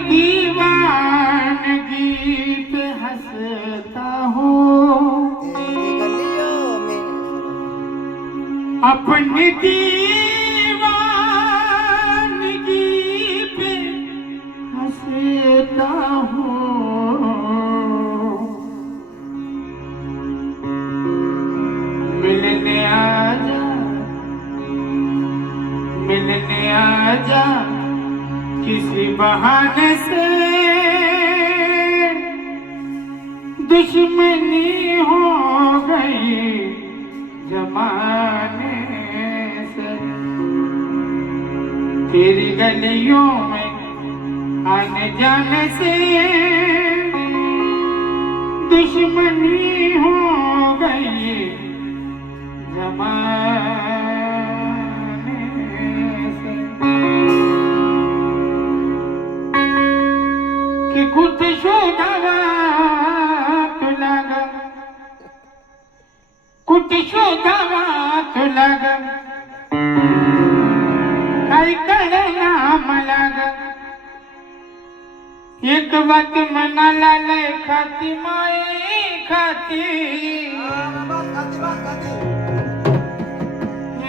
दीवानगी पे हंसता हूँ, तेरी गलियों में अपनी दीवानगी पे हंसता हूँ। मिलने आजा, मिलने आजा किसी बहाने से, दुश्मनी हो गई जमाने से। तेरी गलियों में आने जाने से दुश्मनी हो गई जमाने से। कि कुछ शोधावा तुलागा, कुछ शोधावा तुलागा, काही कळेना मला ग। एक बात मनाला लय खाती माये खाती,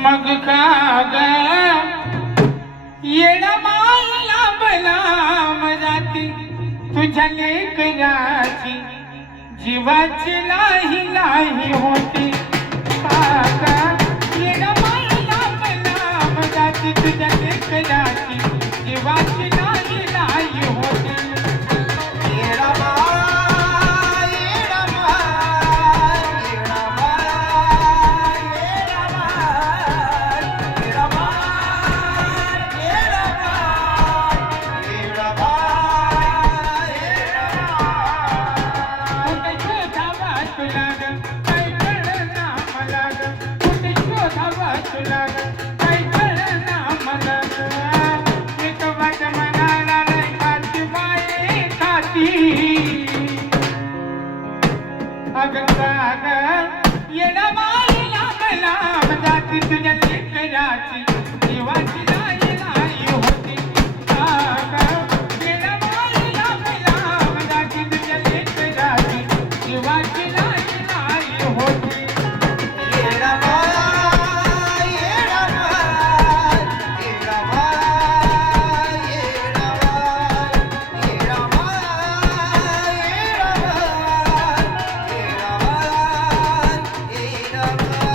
मग का ग येडा मायला बलाम जाती तुझ्या लेकराची जीवाची लाही लाही होती। काका येडा मायला बलाम जाती तुझ्या लेकराची जीवाची लाही लाही होती। येडा बाळ, येडा बाळ, येडा बाळ, येडा बाळ, येडा बाळ, येडा बाळ, येडा बाळ, येडा बाळ. कुठे शोधावा तुला ग, काही कळेना मला ग। कुठे शोधावा तुला ग, काही कळेना मला ग। एक वाट मनाला लय खाती माये खाती, अगं का ग येडा मायला बलाम जाती तुझ्या लेकराची जीवाची लाही लाही होती। का ग येडा मायला बलाम जाती तुझ्या लेकराची जीवाची लाही लाही होती। येडा बाळ, येडा बाळ, येडा बाळ, येडा बाळ, येडा बाळ, येडा बाळ, येडा बाळ.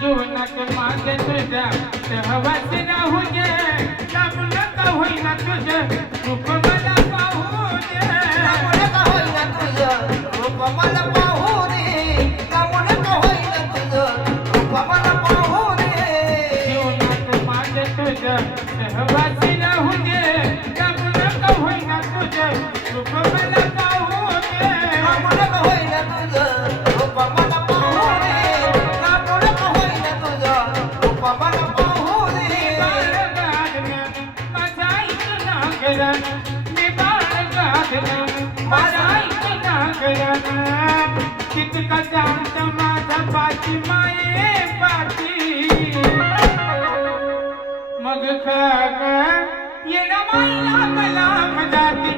जीवनात माझे तुझ्या सहवास राहू दे, लांब नका होईना तुझं रूप मला पाहू दे। लांबून का होईना तुझं रूप मला पाहू दे, लांबून का होईना तुझं रूप मला पाहू दे. जीवनात माझे तुझं सहवास राहू दे, लांब नका होईना तुझं रूप मला पाहू दे। लांबून का होईना तुझं रूप मला पाहू दे, लांबून का होईना तुझं रूप मला पाहू दे. माझा ऐक नांगरण, मी बाळ गागरण, माझा ऐक नांगरण, कितका शांत माझा पाठी माये पाठी। मग का ग येडा मायला बलाम जाती